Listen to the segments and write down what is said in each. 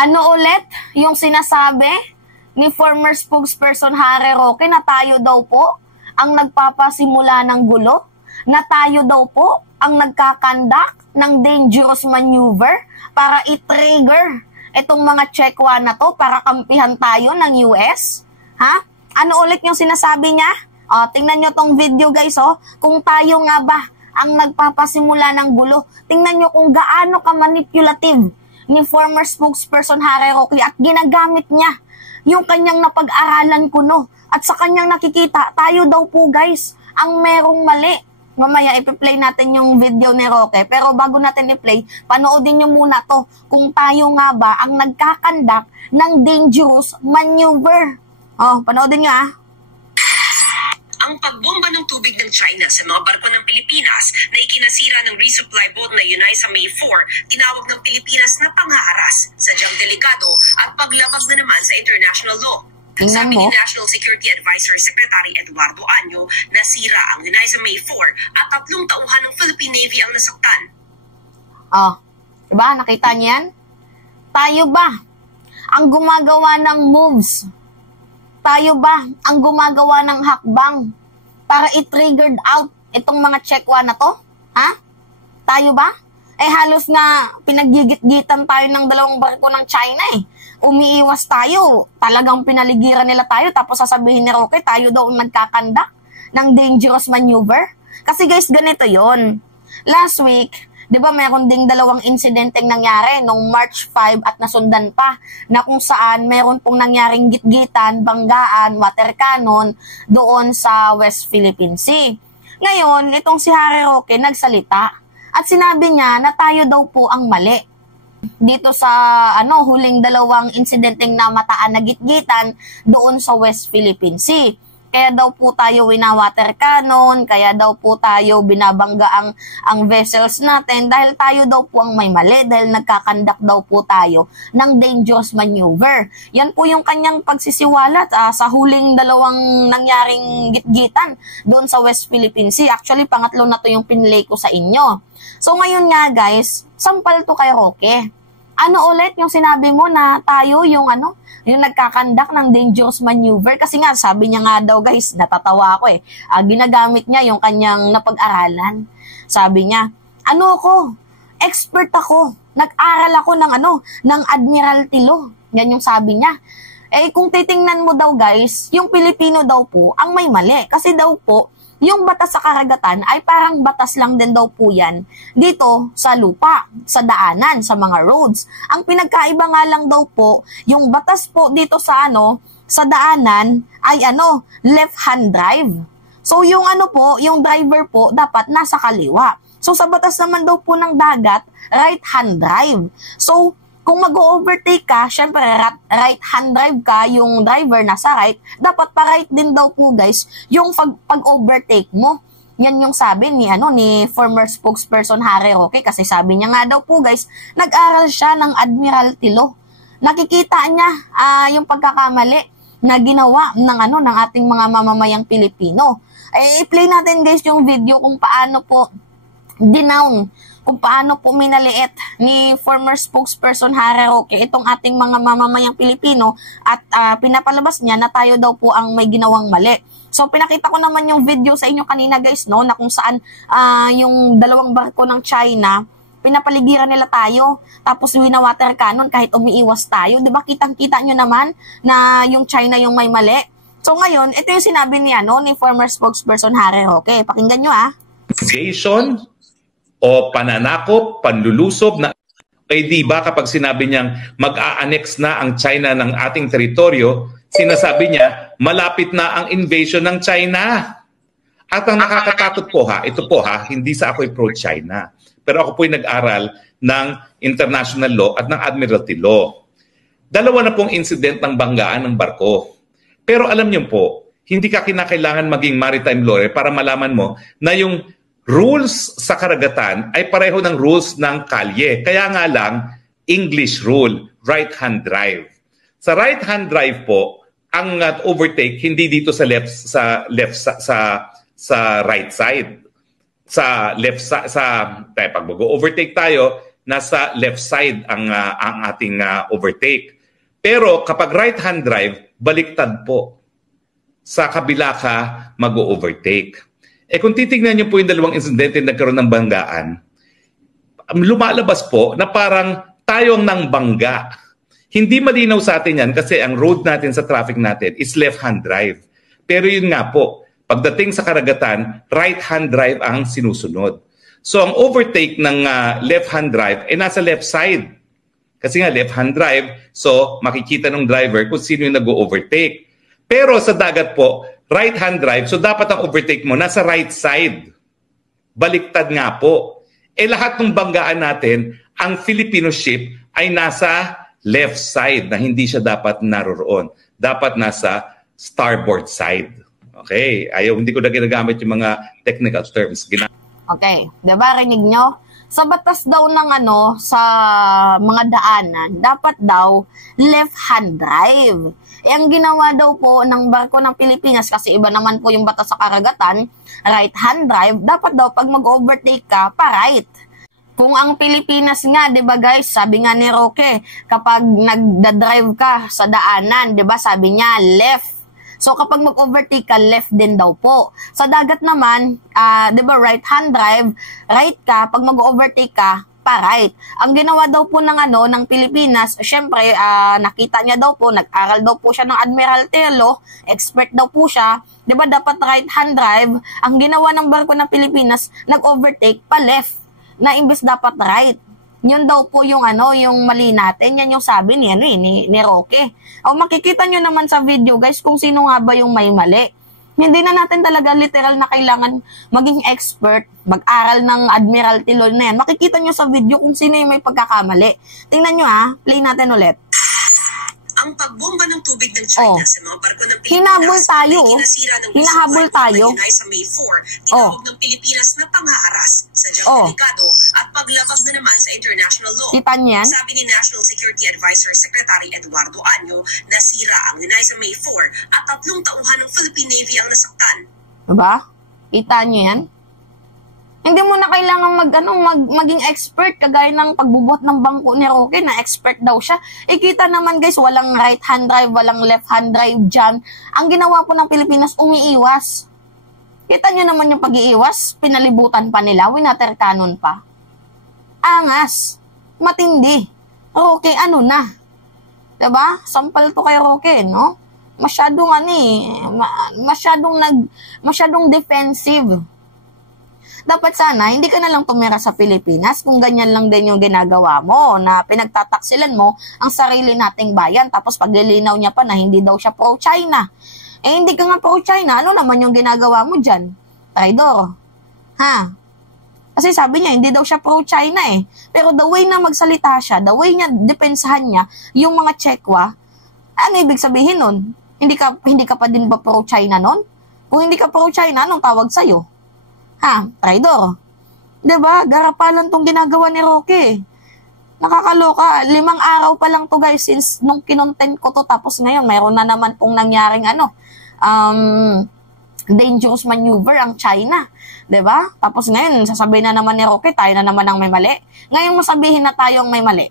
Ano ulit yung sinasabi ni former spokesperson Harry Roque na tayo daw po ang nagpapasimula ng gulo? Na tayo daw po ang nagkakandak ng dangerous maneuver para i-trigger itong mga Chekwa na to para kampihan tayo ng US? Ha? Ano ulit yung sinasabi niya? Tingnan nyo tong video guys, kung tayo nga ba ang nagpapasimula ng gulo. Tingnan nyo kung gaano ka-manipulative ni former spokesperson Harry Roque at ginagamit niya yung kanyang napag-aralan kuno. At sa kanyang nakikita, tayo daw po guys ang merong mali. Mamaya ipi-play natin yung video ni Roque. Pero bago natin i-play, panoodin nyo muna to kung tayo nga ba ang nagkakandak ng dangerous maneuver. Panoodin nyo Ang pagbomba ng tubig ng China sa mga barko ng Pilipinas na ikinasira ng resupply boat na Yunay sa May 4, tinawag ng Pilipinas na pangharas, sadyang delikado at paglabag na naman sa international law. Sabi ni National Security Advisor Secretary Eduardo Año, nasira ang Yunay sa May 4 at 3 tauhan ng Philippine Navy ang nasaktan. Diba? Nakita niyan? Tayo ba ang gumagawa ng moves? Tayo ba ang gumagawa ng hakbang para i-triggered out itong mga Chekwa na to? Ha? Tayo ba? Halos nga pinaggigit-gitan tayo ng 2 barko ng China Umiiwas tayo. Talagang pinaligiran nila tayo tapos sasabihin ni Roque tayo daw ang nagkakandak ng dangerous maneuver. Kasi guys, ganito yon. Last week, di ba meron ding 2 insidenteng nangyari nung March 5 at nasundan pa na kung saan meron pong nangyaring gitgitan, banggaan, water cannon doon sa West Philippine Sea. Ngayon, itong si Harry Roque nagsalita at sinabi niya na tayo daw po ang mali. Dito sa huling 2 insidenteng namataan na gitgitan doon sa West Philippine Sea. Kaya daw po tayo wina-water cannon, kaya daw po tayo binabangga ang vessels natin dahil tayo daw po ang may mali dahil nagkakandak daw po tayo ng dangerous maneuver. Yan po yung kanyang pagsisiwalat sa huling 2 nangyaring gitgitan doon sa West Philippine Sea. Actually, pangatlo na to yung pinlay ko sa inyo. So ngayon nga guys, sampal to kay Roque. Ano ulit yung sinabi mo na tayo yung yung nagkakandak ng dangerous maneuver? Kasi nga, sabi niya nga daw guys, natatawa ako ginagamit niya yung kanyang napag-aralan. Sabi niya, expert ako. Nag-aral ako ng Admiralty Law. Yan yung sabi niya. Kung titingnan mo daw guys, yung Pilipino daw po ang may mali. Kasi daw po, yung batas sa karagatan ay parang batas lang din daw po yan dito sa lupa, sa daanan, sa mga roads. Ang pinagkaiba nga lang daw po, yung batas po dito sa sa daanan ay left-hand drive. So yung yung driver po dapat nasa kaliwa. So sa batas naman daw po ng dagat, right-hand drive. So kung mag-overtake ka, syempre right-hand drive ka, yung driver nasa right, dapat pa-right din daw po guys, yung pag-overtake mo. Yan yung sabi ni former spokesperson Harry Roque kasi sabi niya nga daw po guys, nag-aral siya ng Admiralty Law. Nakikita niya yung pagkakamali na ginawa ng ating mga mamamayang Pilipino. I-play natin guys yung video kung paano po kung paano po minaliit ni former spokesperson Harry Roque itong ating mga mamamayang Pilipino at pinapalabas niya na tayo daw po ang may ginawang mali. So pinakita ko naman yung video sa inyo kanina guys na kung saan yung 2 barko ng China, pinapaligiran nila tayo tapos wina-water cannon kahit umiiwas tayo. Diba kitang-kita nyo naman na yung China yung may mali. So ngayon, ito yung sinabi ni former spokesperson Harry Roque. Pakinggan nyo Jason o pananakop, panlulusob na di ba kapag sinabi niyang mag-a-annex na ang China ng ating teritoryo, sinasabi niya malapit na ang invasion ng China. At ang nakakatakot po hindi sa ako'y pro-China. Pero ako po'y nag-aral ng international law at ng Admiralty Law. 2 na pong incident ng banggaan ng barko. Pero alam niyo po, hindi ka kinakailangan maging maritime lawyer para malaman mo na yung rules sa karagatan ay pareho ng rules ng kalye. Kaya nga lang, English rule, right-hand drive. Sa right-hand drive po, ang overtake hindi dito sa sa right side. Sa left sa pag mag-overtake tayo, nasa left side ang ating overtake. Pero kapag right-hand drive, baliktad po. Sa kabila ka mag-overtake. Kung titignan niyo po yung dalawang insidente na nagkaroon ng banggaan, lumalabas po na parang tayong nang bangga. Hindi malinaw sa atin yan kasi ang road natin sa traffic natin is left-hand drive. Pero yun nga po, pagdating sa karagatan, right-hand drive ang sinusunod. So ang overtake ng left-hand drive ay nasa left side. Kasi nga left-hand drive, so makikita ng driver kung sino yung nag-overtake. Pero sa dagat po, right-hand drive, so dapat ang overtake mo nasa right side. Baliktad nga po. Lahat ng banggaan natin, ang Filipino ship ay nasa left side na hindi siya dapat naroroon. Dapat nasa starboard side. Okay? Hindi ko na ginagamit yung mga technical terms. Okay. Diba, rinig nyo? Sa batas daw ng sa mga daanan, dapat daw left-hand drive. Ang ginawa daw po ng barko ng Pilipinas, kasi iba naman po yung batas sa karagatan, right-hand drive, dapat daw pag mag-overtake ka, pa-right. Kung ang Pilipinas nga, 'di ba guys, sabi nga ni Roque, kapag nagda-drive ka sa daanan, 'di ba, sabi niya left. So kapag mag-overtake ka, left din daw po. Sa dagat naman, 'di ba, right-hand drive, right ka, pag mag-overtake ka, pa-right. Ang ginawa daw po ng Pilipinas, syempre nakita niya daw po, nag-aral daw po siya ng Admiralty Law, expert daw po siya, 'di ba, dapat right-hand drive. Ang ginawa ng barko ng Pilipinas, nag-overtake pa left, na imbes dapat right. Yun daw po yung yung mali natin. Yan yung sabi ni Roque. O makikita nyo naman sa video guys kung sino nga ba yung may mali. Hindi na natin talaga literal na kailangan maging expert, mag-aral ng Admiralty Law na yan. Makikita nyo sa video kung sino yung may pagkakamali. Tingnan nyo play natin ulit. Ang pagbomba ng tubig ng China sa mga barko ng Pilipinas hinabol tayo. kinasira ng Hinahabol tayo. sa May 4, tinawag ng Pilipinas na pang-aaras, sadyang delikado at paglabag na naman sa international law. Kita niyan? Sabi ni National Security Advisor Secretary Eduardo Anyo, nasira ang Unisa May 4 at 3 tauhan ng Philippine Navy ang nasaktan. Diba? Kita niyo yan? Hindi mo na kailangan maging expert kagaya ng pagbubuhat ng bangko ni Roque na expert daw siya. Kita naman guys, walang right-hand drive, walang left-hand drive dyan. Ang ginawa po ng Pilipinas, umiiwas. Kita nyo naman yung pag-iiwas, pinalibutan pa nila, winater cannon pa. Angas. Matindi. Roque, na? Diba? Sampal to kay Roque, no? Masyadong defensive. Dapat sana, hindi ka na lang tumira sa Pilipinas kung ganyan lang din yung ginagawa mo, na pinagtataksilan mo ang sarili nating bayan, tapos paglilinaw niya pa na hindi daw siya pro-China. Hindi ka nga pro-China, ano naman yung ginagawa mo dyan? Traidor. Kasi sabi niya, hindi daw siya pro-China Pero the way na magsalita siya, the way niya, depensahan niya, yung mga Chekwa, ano ibig sabihin nun? Hindi ka pa din ba pro-China nun? Kung hindi ka pro-China, anong tawag sa'yo? Traidor. Diba? Garapalan tong ginagawa ni Roque. Nakakaloka. 5 araw pa lang to guys since nung kinontent ko to. Tapos ngayon, mayroon na naman pong nangyaring dangerous maneuver ang China. Diba? Tapos ngayon, sasabihin na naman ni Roque, tayo na naman ang may mali. Ngayon masabihin na tayo ang may mali.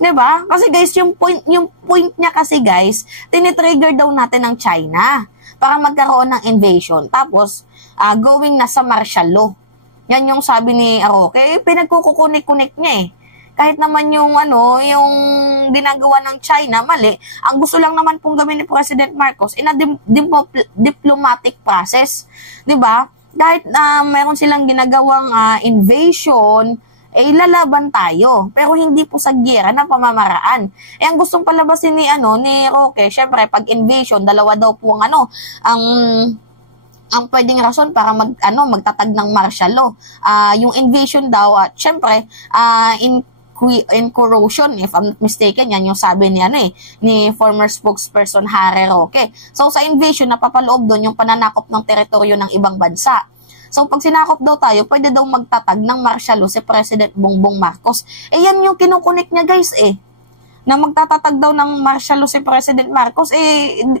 Diba? Kasi guys, yung point niya kasi guys, tinitrigger daw natin ng China para magkaroon ng invasion. Tapos, going na sa martial law. Yan yung sabi ni Roque, pinagkukunik-kunik niya Kahit naman yung yung ginagawa ng China, mali. Ang gusto lang naman pong gawin ni President Marcos in a diplomatic process. 'Di ba? Kahit mayroon silang ginagawang invasion, lalaban tayo. Pero hindi po sa giyera na pamamaraan. Ang gustong palabasin ni Roque, syempre pag invasion, dalawa daw po ang pwedeng rason para magtatag ng martial law. Yung invasion daw, syempre, in corrosion, if I'm not mistaken, yan yung sabi ni former spokesperson Harry Roque. So, sa invasion, napapaloob doon yung pananakop ng teritoryo ng ibang bansa. So, pag sinakop daw tayo, pwede daw magtatag ng martial law si President Bongbong Marcos. Yan yung kinukunik niya, guys, na magtatatag daw ng martial law si President Marcos,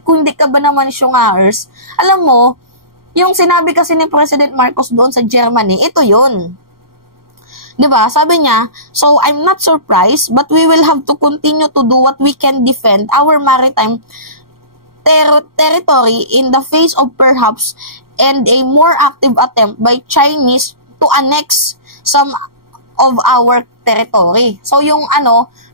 kung hindi ka ba naman syungahers, alam mo, yung sinabi kasi ni President Marcos doon sa Germany, ito yun. Diba? Sabi niya, so I'm not surprised, but we will have to continue to do what we can defend our maritime territory in the face of perhaps and a more active attempt by Chinese to annex some of our territory. So yung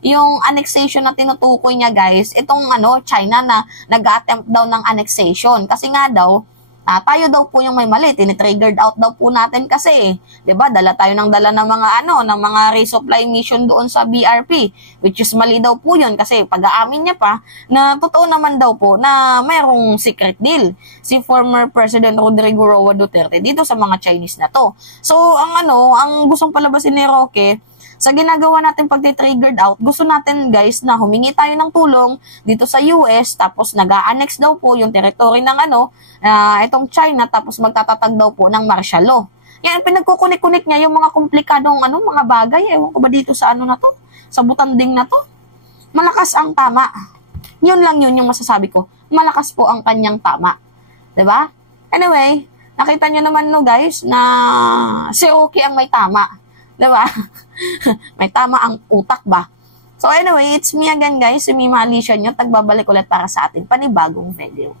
yung annexation na tinutukoy niya, guys, itong China na nag-attempt daw ng annexation. Kasi nga daw, tayo daw po yung may mali, tinitriggered out daw po natin kasi, 'di ba? Dala ng mga ng mga resupply mission doon sa BRP, which is mali daw po 'yun kasi pag-aamin niya pa na totoo naman daw po na mayroong secret deal si former President Rodrigo Roa Duterte dito sa mga Chinese na to. So, ang gustong palabasin ni Roque sa ginagawa natin pag-triggered out, gusto natin, guys, na humingi tayo ng tulong dito sa US, tapos nag-a-annex daw po yung territory ng itong China, tapos magtatatag daw po ng martial law. Yan, pinagkukunik-kunik niya yung mga komplikadong mga bagay. Ewan ko ba dito sa na to? Sa butanding na to? Malakas ang tama. Yun lang yun yung masasabi ko. Malakas po ang kanyang tama. 'Di ba? Anyway, nakita niyo naman guys, na si Oki ang may tama. 'Di ba? May tama ang utak ba? So anyway, it's me again, guys, si Mima Alicia nyo, tagbabalik ulit para sa atin panibagong video.